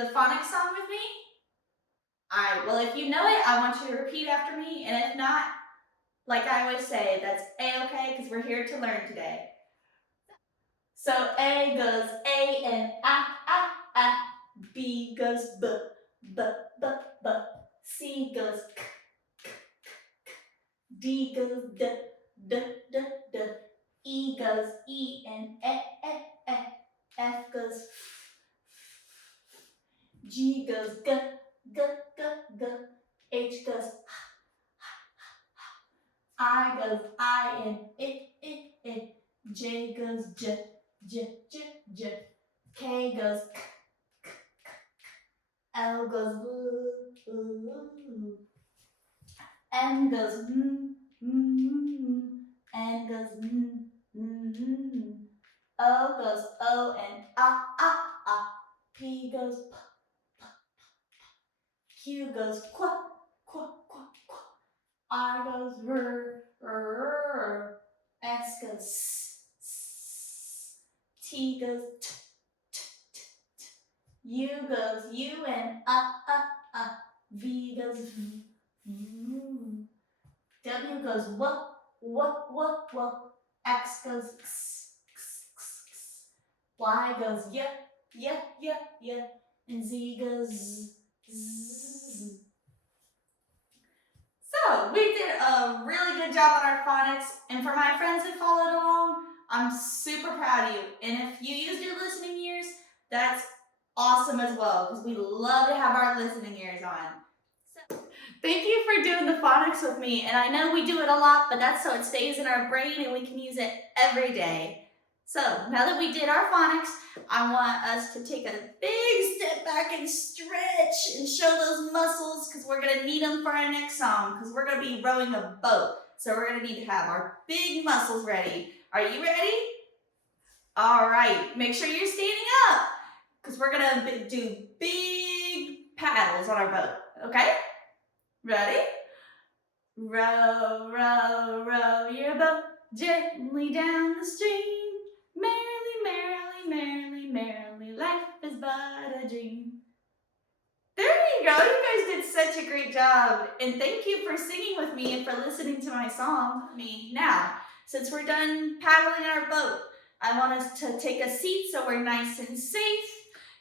the phonics song with me? Alright, well if you know it, I want you to repeat after me, and if not, like I always say, that's A-okay, because we're here to learn today. So A goes A and ah. B goes B, B, B, B. C goes K, K, K, K. D goes D, D, D, D. E goes E and E. F goes F. G goes G, G, G, G. H goes H. I goes I and I. J goes J, J, J, J. K goes K, K, K, K. L goes L. M goes N goes O goes O and ah. P goes P, P, P. Q goes Qu, Qu, Qu, Qu. R goes R. S goes S. T goes T, T, T, T. U goes U and V goes V, V. W goes W. X goes X, X, X, X. Y goes Y. And Z goes Z, Z. So we did a really good job on our phonics, and for my friends who followed along, I'm super proud of you. And if you used your listening ears, that's awesome as well, because we love to have our listening ears on. So, thank you for doing the phonics with me, and I know we do it a lot, but that's so it stays in our brain and we can use it every day. So now that we did our phonics, I want us to take a big step back and stretch and show those muscles, because we're going to need them for our next song, because we're going to be rowing a boat. So we're going to need to have our big muscles ready. Are you ready? All right, make sure you're standing up, because we're going to do big paddles on our boat, okay? Ready? Row, row, row your boat gently down the stream. Merrily, life is but a dream. There you go, you guys did such a great job. And thank you for singing with me and for listening to my song. Now, since we're done paddling our boat, I want us to take a seat so we're nice and safe,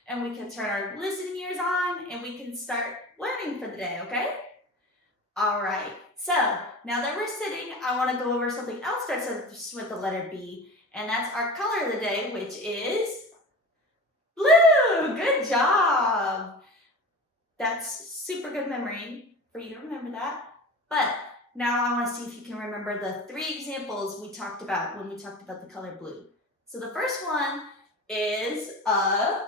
and we can turn our listening ears on, and we can start learning for the day, okay? All right, so now that we're sitting, I want to go over something else that starts with the letter B, and that's our color of the day, which is blue. Good job. That's super good memory for you to remember that. But now I want to see if you can remember the 3 examples we talked about when we talked about the color blue. So the first one is a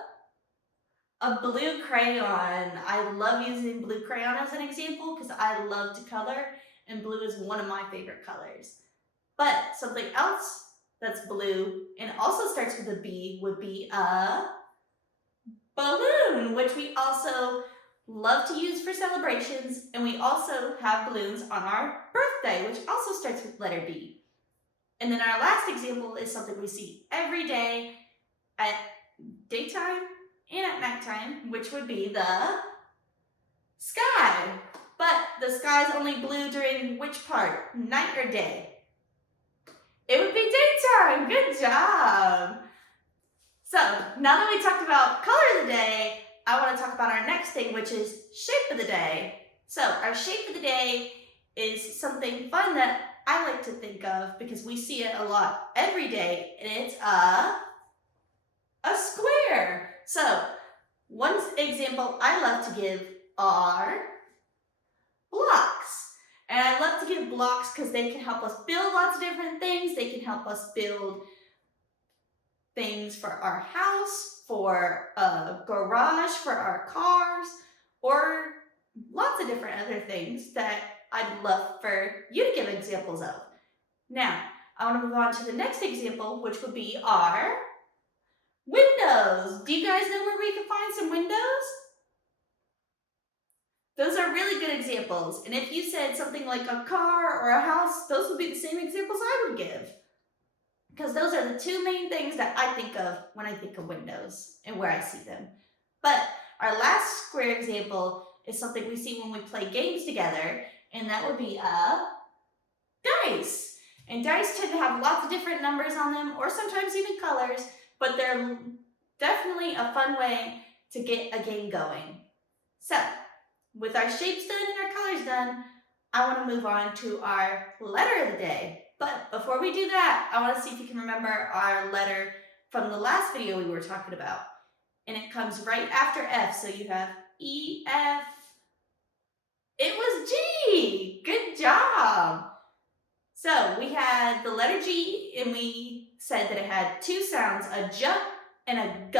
blue crayon. I love using blue crayon as an example because I love to color, and blue is one of my favorite colors. But something else that's blue and also starts with a B would be a balloon, which we also love to use for celebrations, and we also have balloons on our birthday, which also starts with letter B. And then our last example is something we see every day at daytime and at nighttime, which would be the sky. But the sky is only blue during which part? Night or day? It would be daytime. Good job. So now that we talked about color of the day, I want to talk about our next thing, which is shape of the day. So our shape of the day is something fun that I like to think of because we see it a lot every day, and it's a square. So one example I love to give are blocks. And I love to give blocks because they can help us build lots of different things. They can help us build things for our house, for a garage, for our cars, or lots of different other things that I'd love for you to give examples of. Now, I want to move on to the next example, which would be our windows. Do you guys know where we can find some windows? Those are really good examples. And if you said something like a car or a house, those would be the same examples I would give. Because those are the 2 main things that I think of when I think of windows and where I see them. But Our last square example is something we see when we play games together, and that would be a dice. And dice tend to have lots of different numbers on them, or sometimes even colors, but they're definitely a fun way to get a game going. So, with our shapes done and our colors done, I want to move on to our letter of the day. But before we do that, I want to see if you can remember our letter from the last video we were talking about. And it comes right after F, so you have E, F. It was G! Good job! So we had the letter G, and we said that it had two sounds, a J and a G.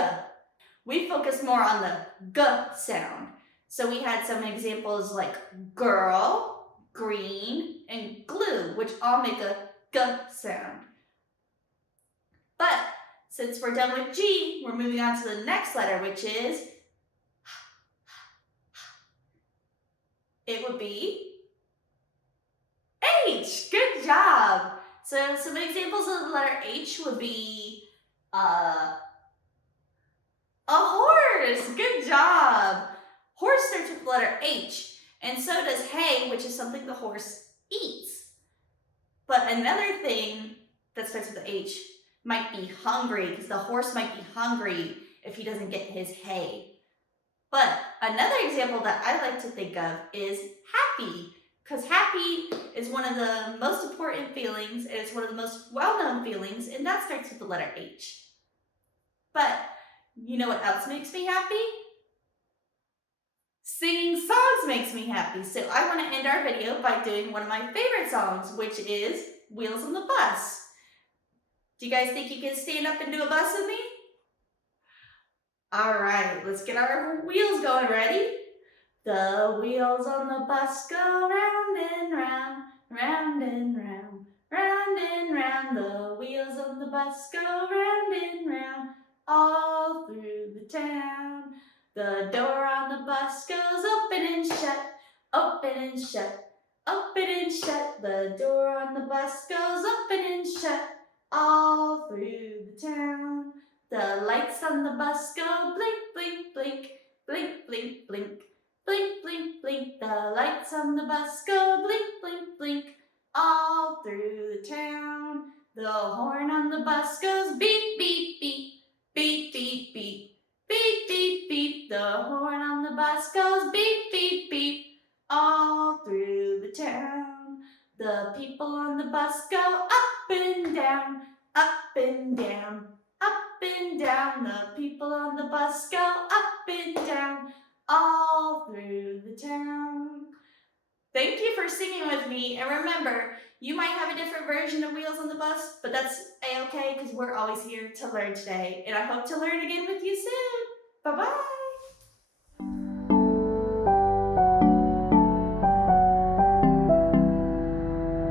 We focused more on the G sound. So we had some examples like girl, green, and glue, which all make a G sound. But since we're done with G, we're moving on to the next letter, which is, it would be H. Good job. So some examples of the letter H would be a horse. Good job. Horse starts with the letter H, and so does hay, which is something the horse eats. But another thing that starts with the H might be hungry, because the horse might be hungry if he doesn't get his hay. But another example that I like to think of is happy, because happy is one of the most important feelings, and it's one of the most well-known feelings, and that starts with the letter H. But you know what else makes me happy? Singing songs makes me happy. So I want to end our video by doing one of my favorite songs, which is Wheels on the Bus. Do you guys think you can stand up and do a bus with me? All right, let's get our wheels going. Ready? The wheels on the bus go round and round, round and round, round and round. The wheels on the bus go round and round, all through the town. The door on the bus goes open and shut, open and shut, open and shut. The door on the bus goes open and shut, all through the town. The lights on the bus go blink, blink, blink, blink, blink, blink, blink, blink, blink. The lights on the bus go blink, blink, blink, all through the town. The horn on the bus goes beep, beep, beep, beep, beep, beep, beep, beep, beep. The horn on the bus goes beep, beep, beep, all through the town. The people on the bus go up and down, up and down, up and down. The people on the bus go up and down, all through the town. Thank you for singing with me, and remember, you might have a different version of Wheels on the Bus, but that's a-okay because we're always here to learn today, and I hope to learn again with you soon. Bye-bye.